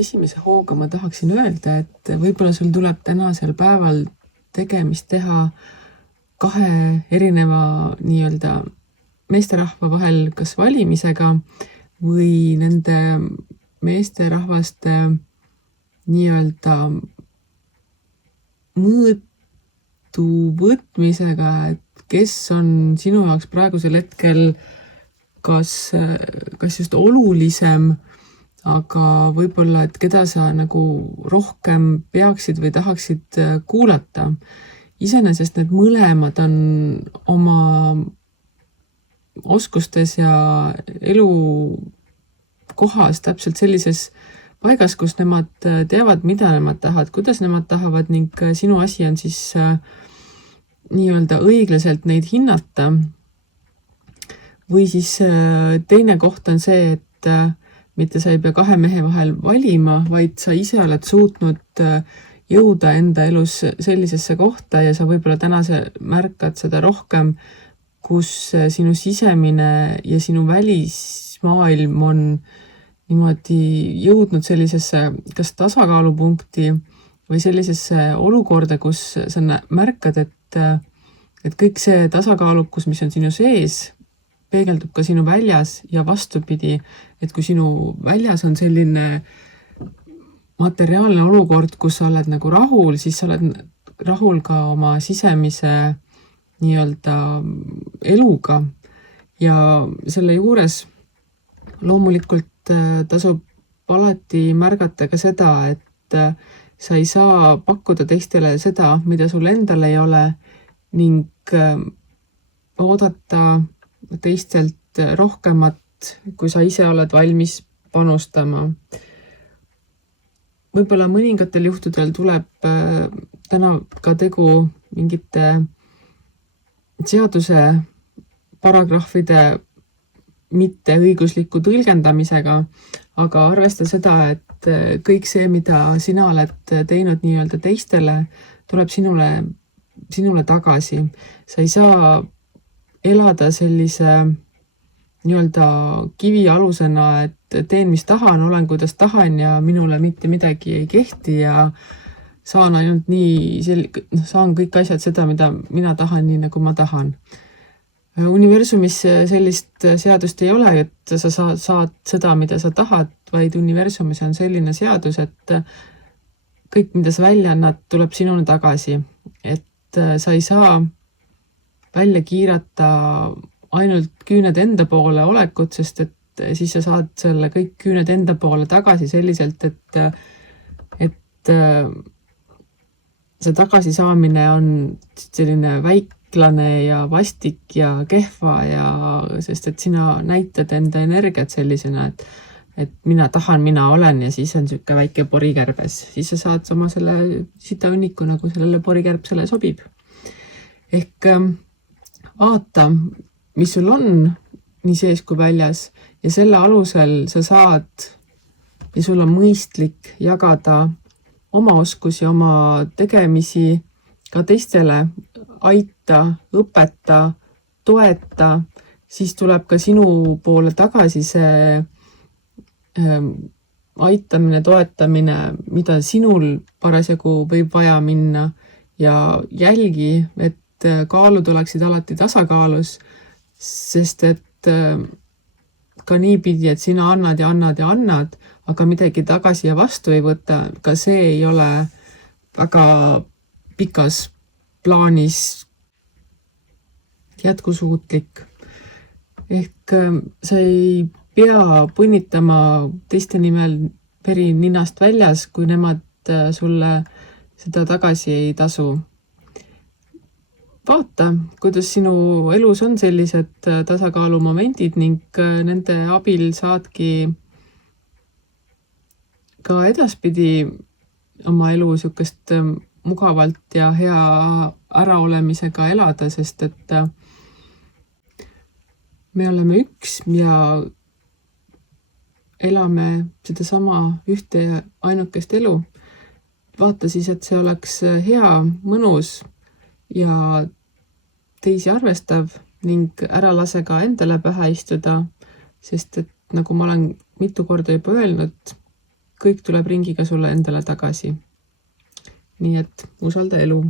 esimese hooga ma tahaksin öelda, et võib-olla sul tuleb tänasel päeval tegemist teha kahe erineva nii-öelda meesterahva vahel kas valimisega või nende meesterahvaste nii-öelda mõõtu võtmisega, et kes on sinu jaoks praegusel hetkel kas just olulisem, aga võib-olla, et keda sa nagu rohkem peaksid või tahaksid kuulata. Iseenesest need mõlemad on oma oskustes ja elu kohas täpselt sellises paigas, kus nemad teavad, mida nemad tahavad, kuidas nemad tahavad ning sinu asi on siis nii-öelda õiglaselt neid hinnata. Või siis teine koht on see, et mitte sa ei pea kahe mehe vahel valima, vaid sa ise oled suutnud jõuda enda elus sellisesse kohta ja sa võib-olla täna märkad seda rohkem, kus sinu sisemine ja sinu välismaailm on niimoodi jõudnud sellisesse kas tasakaalupunkti või sellisesse olukorda, kus sa märkad, et kõik see tasakaalukus, mis on sinu sees, peegeldub ka sinu väljas ja vastupidi, et kui sinu väljas on selline materiaalne olukord, kus sa oled nagu rahul, siis sa oled rahul ka oma sisemise nii-öelda eluga ja selle juures loomulikult tasub alati märgata ka seda, et sa ei saa pakkuda teistele seda, mida sul endal ei ole ning oodata teistelt rohkemat, kui sa ise oled valmis panustama. Võib-olla mõningatel juhtudel tuleb täna ka tegu mingite seaduse paragrahvide mitteõigusliku tõlgendamisega, aga arvesta seda, et kõik see, mida sina oled teinud nii-öelda teistele, tuleb sinule tagasi. Sa ei saa elada sellise nii-öelda kivi alusena, et teen, mis tahan, olen, kuidas tahan ja minule mitte midagi ei kehti ja saan ainult saan kõik asjad seda, mida mina tahan, nii nagu ma tahan. Universumis sellist seadust ei ole, et sa saad seda, mida sa tahad, vaid universumis on selline seadus, et kõik, mida sa välja annad, tuleb sinuni tagasi. Et sa ei saa välja kiirata ainult küüned enda poole olekut, sest et siis sa saad selle kõik küüned enda poole tagasi selliselt, et see tagasisaamine on selline väiklane ja vastik ja kehva sest et sina näitad enda energiat sellisena, et mina tahan, mina olen ja siis on siuke väike porikärbes. Siis sa saad oma selle sitaõnniku, nagu sellele porikärbsele sobib. Ehk vaata, mis sul on nii sees kui väljas ja selle alusel sa saad ja sul on mõistlik jagada oma oskusi, oma tegemisi ka teistele, aita, õpeta, toeta, siis tuleb ka sinu poole tagasi see aitamine, toetamine, mida sinul parasjagu võib vaja minna ja jälgi, et kaalud oleksid alati tasakaalus, sest et ka niipidi, et sina annad ja annad ja annad, aga midagi tagasi ja vastu ei võta, ka see ei ole väga pikas plaanis jätkusuutlik. Ehk sa ei pea põnnitama teiste nimel veri ninast väljas, kui nemad sulle seda tagasi ei tasu. Vaata, kuidas sinu elus on sellised tasakaalumomendid ning nende abil saadki ka edaspidi oma elu siukest mugavalt ja hea äraolemisega elada, sest et me oleme üks ja elame sedasama ühte ja ainukest elu. Vaata siis, et see oleks hea, mõnus ja teisi arvestav ning ära lase ka endale pähe istuda, sest et nagu ma olen mitu korda juba öelnud, kõik tuleb ringiga sulle endale tagasi. nii et usalda elu.